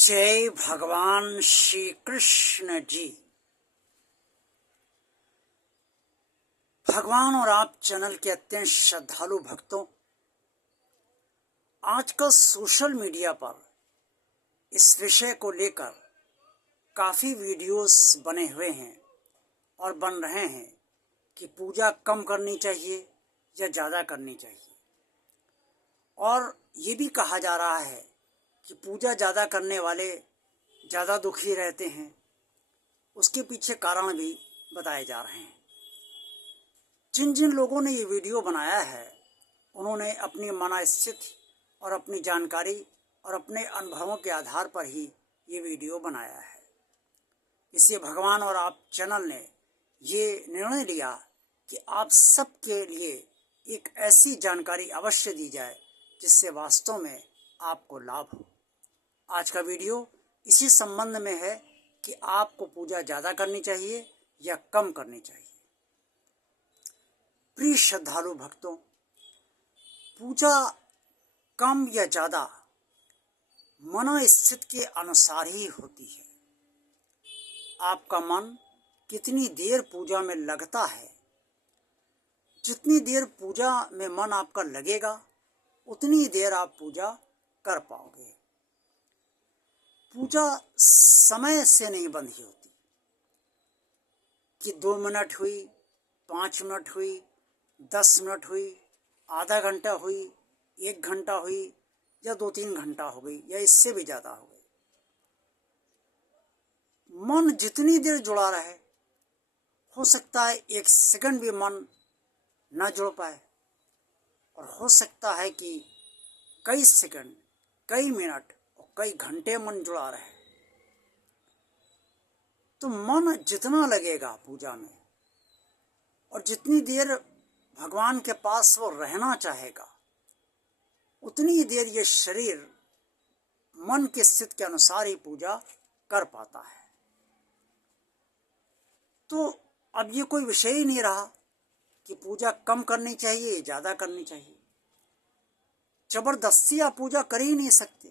जय भगवान श्री कृष्ण जी। भगवान और आप चैनल के अत्यंत श्रद्धालु भक्तों, आजकल सोशल मीडिया पर इस विषय को लेकर काफ़ी वीडियोस बने हुए हैं और बन रहे हैं कि पूजा कम करनी चाहिए या ज़्यादा करनी चाहिए। और ये भी कहा जा रहा है कि पूजा ज़्यादा करने वाले ज़्यादा दुखी रहते हैं। उसके पीछे कारण भी बताए जा रहे हैं। जिन जिन लोगों ने ये वीडियो बनाया है, उन्होंने अपनी मनस्थिति और अपनी जानकारी और अपने अनुभवों के आधार पर ही ये वीडियो बनाया है। इसलिए भगवान और आप चैनल ने ये निर्णय लिया कि आप सबके लिए एक ऐसी जानकारी अवश्य दी जाए जिससे वास्तव में आपको लाभ हो। आज का वीडियो इसी संबंध में है कि आपको पूजा ज़्यादा करनी चाहिए या कम करनी चाहिए। प्रिय श्रद्धालु भक्तों, पूजा कम या ज़्यादा मनोस्थिति के अनुसार ही होती है। आपका मन कितनी देर पूजा में लगता है, जितनी देर पूजा में मन आपका लगेगा उतनी देर आप पूजा कर पाओगे। पूजा समय से नहीं बंधी होती कि 2 मिनट हुई, 5 मिनट हुई, 10 मिनट हुई, आधा घंटा हुई, 1 घंटा हुई या 2-3 घंटा हो गई या इससे भी ज़्यादा हो गई। मन जितनी देर जुड़ा रहे, हो सकता है 1 सेकंड भी मन न जुड़ पाए और हो सकता है कि कई सेकंड, कई मिनट और कई घंटे मन जुड़ा रहे। तो मन जितना लगेगा पूजा में और जितनी देर भगवान के पास वो रहना चाहेगा, उतनी देर ये शरीर मन की स्थिति के अनुसार ही पूजा कर पाता है। तो अब ये कोई विषय ही नहीं रहा कि पूजा कम करनी चाहिए या ज़्यादा करनी चाहिए। जबरदस्ती आप पूजा कर ही नहीं सकते,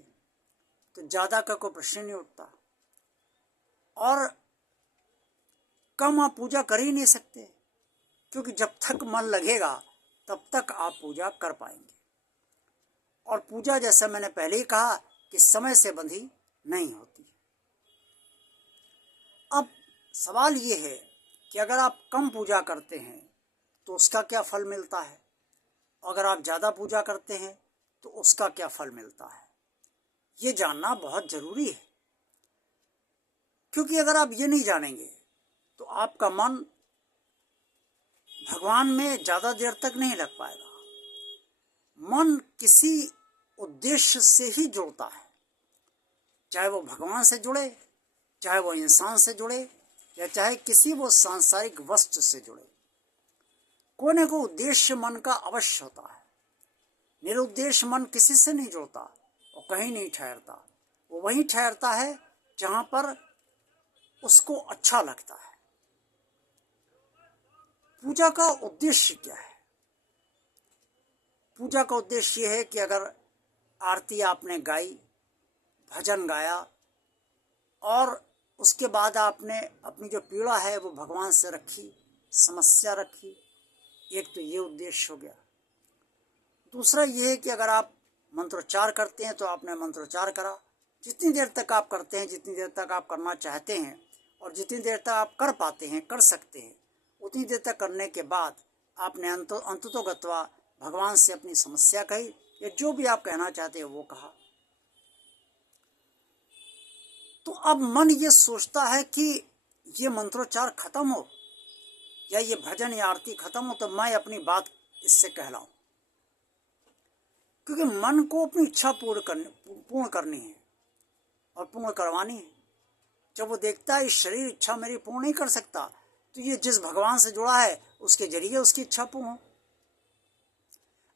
तो ज़्यादा का कोई प्रश्न नहीं उठता। और कम आप पूजा कर ही नहीं सकते, क्योंकि जब तक मन लगेगा तब तक आप पूजा कर पाएंगे। और पूजा, जैसा मैंने पहले ही कहा, कि समय से बंधी नहीं होती। अब सवाल ये है कि अगर आप कम पूजा करते हैं तो उसका क्या फल मिलता है, अगर आप ज़्यादा पूजा करते हैं तो उसका क्या फल मिलता है, ये जानना बहुत ज़रूरी है। क्योंकि अगर आप ये नहीं जानेंगे तो आपका मन भगवान में ज़्यादा देर तक नहीं लग पाएगा। मन किसी उद्देश्य से ही जुड़ता है, चाहे वो भगवान से जुड़े, चाहे वो इंसान से जुड़े, या चाहे किसी वो सांसारिक वस्तु से जुड़े। कोने को उद्देश्य मन का अवश्य होता है। निरुद्देश्य मन किसी से नहीं जुड़ता और कहीं नहीं ठहरता। वो वहीं ठहरता है जहाँ पर उसको अच्छा लगता है। पूजा का उद्देश्य क्या है? पूजा का उद्देश्य ये है कि अगर आरती आपने गाई, भजन गाया और उसके बाद आपने अपनी जो पीड़ा है वो भगवान से रखी, समस्या रखी, एक तो ये उद्देश्य हो गया। दूसरा ये है कि अगर आप मंत्रोच्चार करते हैं तो आपने मंत्रोच्चार करा। जितनी देर तक आप करते हैं, जितनी देर तक आप करना चाहते हैं और जितनी देर तक आप कर पाते हैं, कर सकते हैं, उतनी देर तक करने के बाद आपने अंततोगत्वा भगवान से अपनी समस्या कही या जो भी आप कहना चाहते हैं वो कहा। तो अब मन ये सोचता है कि ये मंत्रोच्चार खत्म हो या ये भजन या आरती खत्म हो तो मैं अपनी बात इससे कहलाऊं, क्योंकि मन को अपनी इच्छा पूर्ण करनी है और पूर्ण करवानी है। जब वो देखता है इस शरीर इच्छा मेरी पूर्ण नहीं कर सकता, तो ये जिस भगवान से जुड़ा है उसके जरिए उसकी इच्छा पूर्ण हो।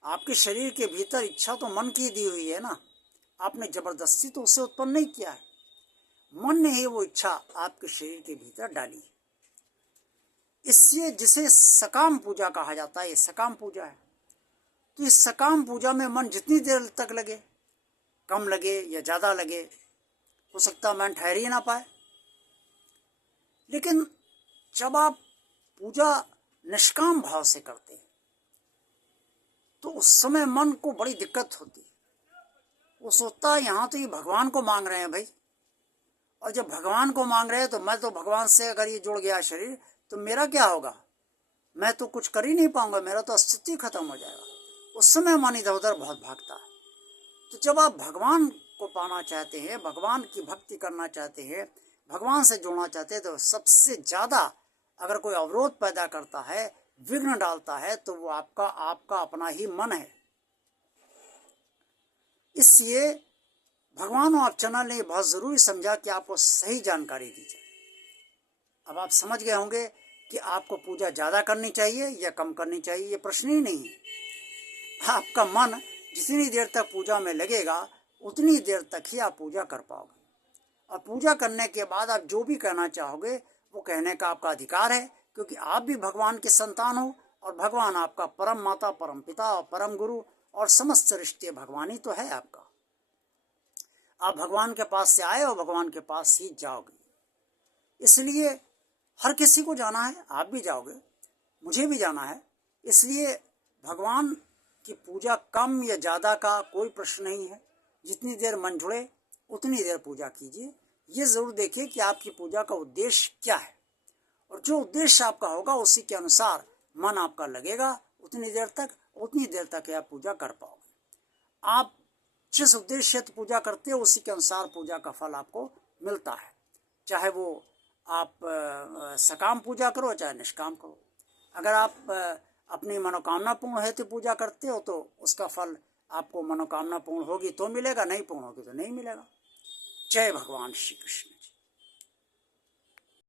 आपके शरीर के भीतर इच्छा तो मन की दी हुई है ना, आपने जबरदस्ती तो उसे उत्पन्न नहीं किया है। मन ने ही वो इच्छा आपके शरीर के भीतर डाली। इसलिए जिसे सकाम पूजा कहा जाता है, ये सकाम पूजा है। तो इस सकाम पूजा में मन जितनी देर तक लगे, कम लगे या ज़्यादा लगे, हो सकता है मन ठहर ही ना पाए। लेकिन जब आप पूजा निष्काम भाव से करते हैं तो उस समय मन को बड़ी दिक्कत होती है। वो सोचता है यहाँ तो ये भगवान को मांग रहे हैं भाई, और जब भगवान को मांग रहे हैं तो मैं तो भगवान से अगर ये जुड़ गया शरीर तो मेरा क्या होगा, मैं तो कुछ कर ही नहीं पाऊंगा, मेरा तो अस्तित्व खत्म हो जाएगा। उस समय मन इधर उधर बहुत भागता है। तो जब आप भगवान को पाना चाहते हैं, भगवान की भक्ति करना चाहते हैं, भगवान से जुड़ना चाहते हैं, तो सबसे ज़्यादा अगर कोई अवरोध पैदा करता है, विघ्न डालता है, तो वो आपका अपना ही मन है। इसलिए भगवान और चैनल ने बहुत ज़रूरी समझा कि आपको सही जानकारी दी जाए। अब आप समझ गए होंगे कि आपको पूजा ज़्यादा करनी चाहिए या कम करनी चाहिए, ये प्रश्न ही नहीं है। आपका मन जितनी देर तक पूजा में लगेगा उतनी देर तक ही आप पूजा कर पाओगे, और पूजा करने के बाद आप जो भी कहना चाहोगे वो कहने का आपका अधिकार है, क्योंकि आप भी भगवान के संतान हो और भगवान आपका परम माता, परम पिता और परम गुरु और समस्त रिश्ते भगवानी तो है आपका। आप भगवान के पास से आए और भगवान के पास ही जाओगे। इसलिए हर किसी को जाना है, आप भी जाओगे, मुझे भी जाना है। इसलिए भगवान की पूजा कम या ज़्यादा का कोई प्रश्न नहीं है। जितनी देर मन जुड़े उतनी देर पूजा कीजिए। ये ज़रूर देखिए कि आपकी पूजा का उद्देश्य क्या है, और जो उद्देश्य आपका होगा उसी के अनुसार मन आपका लगेगा उतनी देर तक आप पूजा कर पाओगे। आप जिस उद्देश्य से पूजा करते हो उसी के अनुसार पूजा का फल आपको मिलता है, चाहे वो आप सकाम पूजा करो चाहे निष्काम करो। अगर आप अपनी मनोकामना पूर्ण हेतु पूजा करते हो तो उसका फल आपको मनोकामना पूर्ण होगी तो मिलेगा, नहीं पूर्ण होगी तो नहीं मिलेगा। जय भगवान श्री कृष्ण जी।